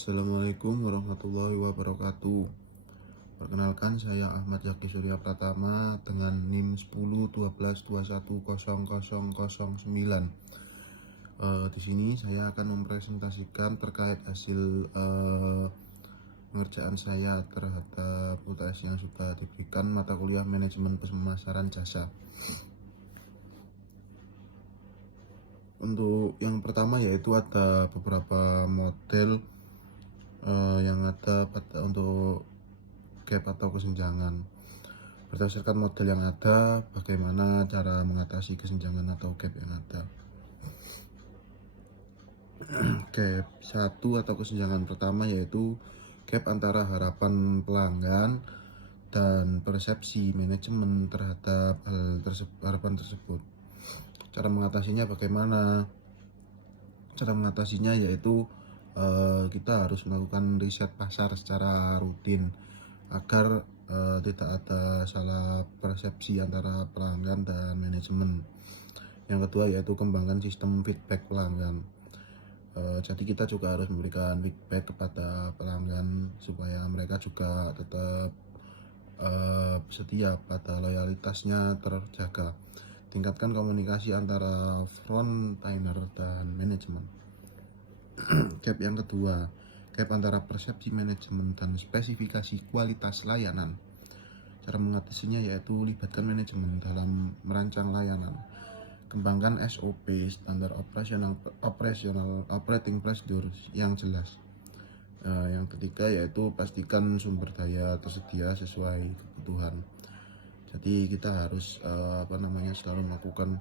Assalamualaikum warahmatullahi wabarakatuh. Perkenalkan, saya Ahmad Zaki Surya Pratama dengan NIM 10 12 21 0009. Di sini saya akan mempresentasikan terkait hasil pengerjaan saya terhadap UTS yang sudah diberikan mata kuliah manajemen pemasaran jasa. Untuk yang pertama yaitu ada beberapa model yang ada untuk gap atau kesenjangan. Berdasarkan model yang ada, bagaimana cara mengatasi kesenjangan atau gap yang ada. Gap satu atau kesenjangan pertama yaitu gap antara harapan pelanggan dan persepsi manajemen terhadap harapan tersebut. Cara mengatasinya bagaimana? Cara mengatasinya yaitu kita harus melakukan riset pasar secara rutin agar tidak ada salah persepsi antara pelanggan dan manajemen. Yang kedua yaitu kembangkan sistem feedback pelanggan. Jadi kita juga harus memberikan feedback kepada pelanggan supaya mereka juga tetap setia pada loyalitasnya terjaga. Tingkatkan komunikasi antara frontliner dan manajemen. Gap yang kedua, gap antara persepsi manajemen dan spesifikasi kualitas layanan. Cara mengatasinya yaitu libatkan manajemen dalam merancang layanan. Kembangkan SOP, standar operating procedure yang jelas. Yang ketiga yaitu pastikan sumber daya tersedia sesuai kebutuhan. Jadi kita harus selalu melakukan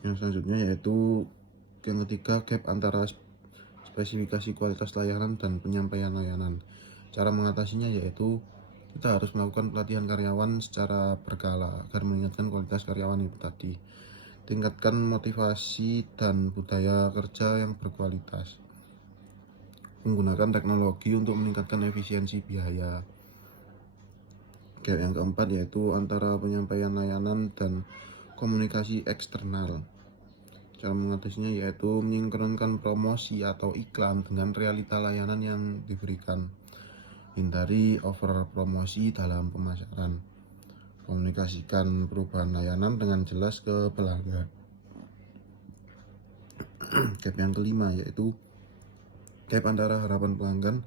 yang selanjutnya yaitu yang ketiga, gap antara spesifikasi kualitas layanan dan penyampaian layanan. Cara mengatasinya yaitu kita harus melakukan pelatihan karyawan secara berkala agar meningkatkan kualitas karyawan itu tadi. Tingkatkan motivasi dan budaya kerja yang berkualitas. Menggunakan teknologi untuk meningkatkan efisiensi biaya. Gap yang keempat yaitu antara penyampaian layanan dan komunikasi eksternal. Cara mengatasinya yaitu mensinkronkan promosi atau iklan dengan realita layanan yang diberikan. Hindari over promosi dalam pemasaran. Komunikasikan perubahan layanan dengan jelas ke pelanggan. Gap yang kelima yaitu gap antara harapan pelanggan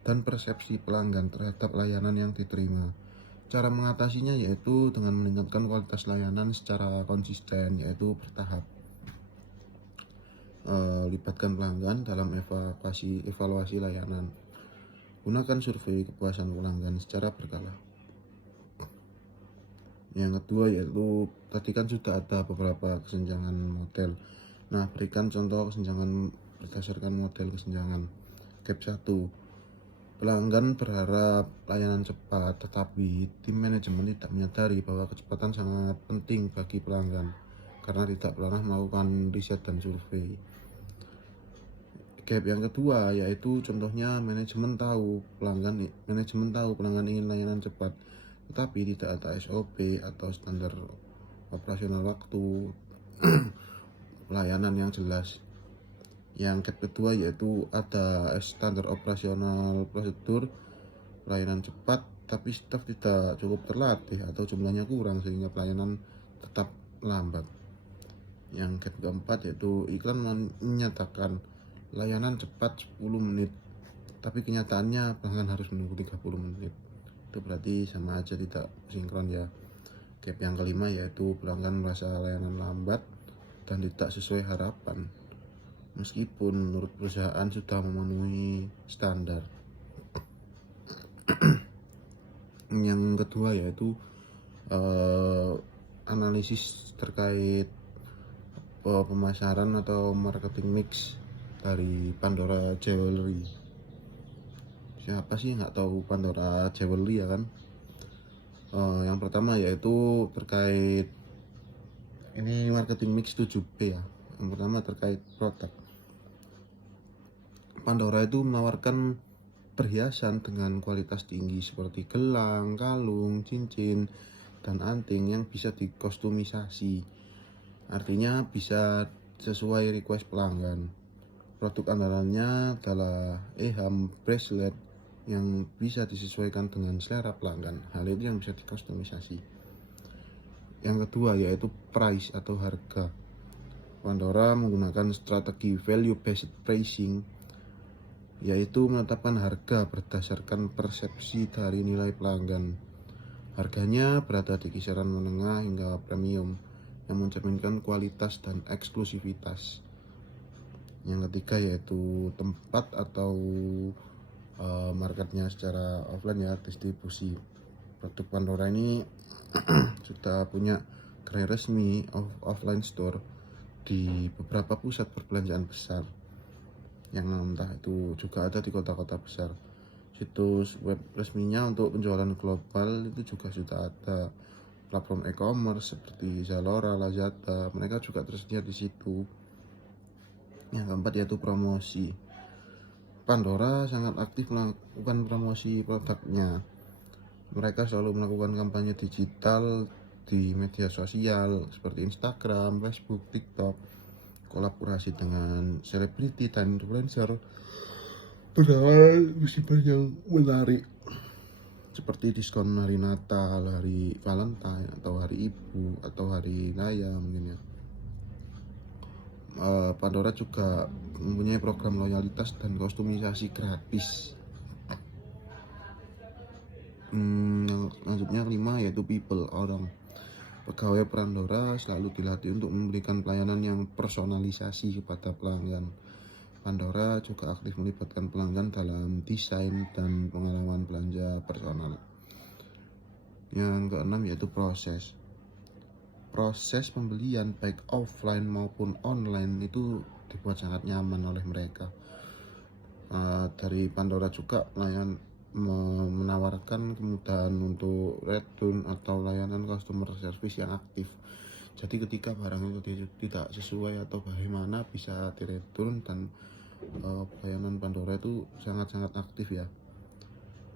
dan persepsi pelanggan terhadap layanan yang diterima. Cara mengatasinya yaitu dengan meningkatkan kualitas layanan secara konsisten, yaitu bertahap. Libatkan pelanggan dalam evaluasi layanan. Gunakan survei kepuasan pelanggan secara berkala. Yang kedua yaitu tadi kan sudah ada beberapa kesenjangan model. Nah, berikan contoh kesenjangan berdasarkan model kesenjangan. Gap 1. Pelanggan berharap layanan cepat, tetapi tim manajemen tidak menyadari bahwa kecepatan sangat penting bagi pelanggan karena tidak pernah melakukan riset dan survei. Gap yang kedua yaitu contohnya manajemen tahu pelanggan ingin layanan cepat, tetapi tidak ada SOP atau standar operasional waktu pelayanan yang jelas. Yang gap kedua yaitu ada standar operasional prosedur pelayanan cepat, tapi staf tidak cukup terlatih atau jumlahnya kurang sehingga pelayanan tetap lambat. Yang gap keempat yaitu iklan menyatakan layanan cepat 10 menit, tapi kenyataannya pelanggan harus menunggu 30 menit. Itu berarti sama aja tidak sinkron ya. Gap yang kelima yaitu pelanggan merasa layanan lambat dan tidak sesuai harapan, meskipun menurut perusahaan sudah memenuhi standar. Yang kedua yaitu analisis terkait pemasaran atau marketing mix dari Pandora Jewelry. Siapa sih nggak tahu Pandora Jewelry ya kan? Yang pertama yaitu terkait ini marketing mix 7B ya. Yang pertama terkait produk. Pandora itu menawarkan perhiasan dengan kualitas tinggi seperti gelang, kalung, cincin, dan anting yang bisa dikostumisasi. Artinya bisa sesuai request pelanggan. Produk andalannya adalah eham bracelet yang bisa disesuaikan dengan selera pelanggan. Hal itu yang bisa dikustomisasi. Yang kedua yaitu price atau harga. Pandora menggunakan strategi value based pricing, yaitu menetapkan harga berdasarkan persepsi dari nilai pelanggan. Harganya berada di kisaran menengah hingga premium yang mencerminkan kualitas dan eksklusivitas. Yang ketiga yaitu tempat atau marketnya secara offline ya, distribusi. Produk Pandora ini sudah punya gerai resmi offline store di beberapa pusat perbelanjaan besar, yang entah itu juga ada di kota-kota besar. Situs web resminya untuk penjualan global itu juga sudah ada. Platform e-commerce seperti Zalora, Lazada, mereka juga tersedia di situ. Yang keempat yaitu promosi. Pandora sangat aktif melakukan promosi produknya. Mereka selalu melakukan kampanye digital di media sosial seperti Instagram, Facebook, TikTok, kolaborasi dengan selebriti dan influencer, penawaran musibah yang menarik seperti diskon hari Natal, hari Valentine, atau hari Ibu, atau hari Raya mungkin ya. Pandora juga mempunyai program loyalitas dan kostumisasi gratis. Yang selanjutnya kelima yaitu people, orang. Pegawai Pandora selalu dilatih untuk memberikan pelayanan yang personalisasi kepada pelanggan. Pandora juga aktif melibatkan pelanggan dalam desain dan pengalaman belanja personal. Yang keenam yaitu proses. Proses pembelian baik offline maupun online itu dibuat sangat nyaman oleh mereka. Dari Pandora juga menawarkan kemudahan untuk return atau layanan customer service yang aktif. Jadi ketika barang itu tidak sesuai atau bagaimana bisa direturn, dan pelayanan Pandora itu sangat-sangat aktif ya.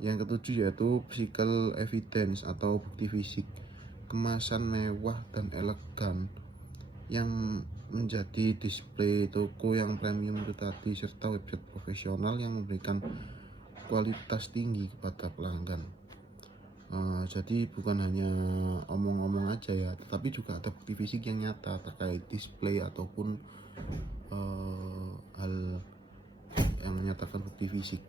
Yang ketujuh yaitu physical evidence atau bukti fisik. Kemasan mewah dan elegan yang menjadi display toko yang premium itu tadi, serta website profesional yang memberikan kualitas tinggi kepada pelanggan. Jadi bukan hanya omong-omong aja ya, tetapi juga ada bukti fisik yang nyata terkait display ataupun hal yang menyatakan bukti fisik.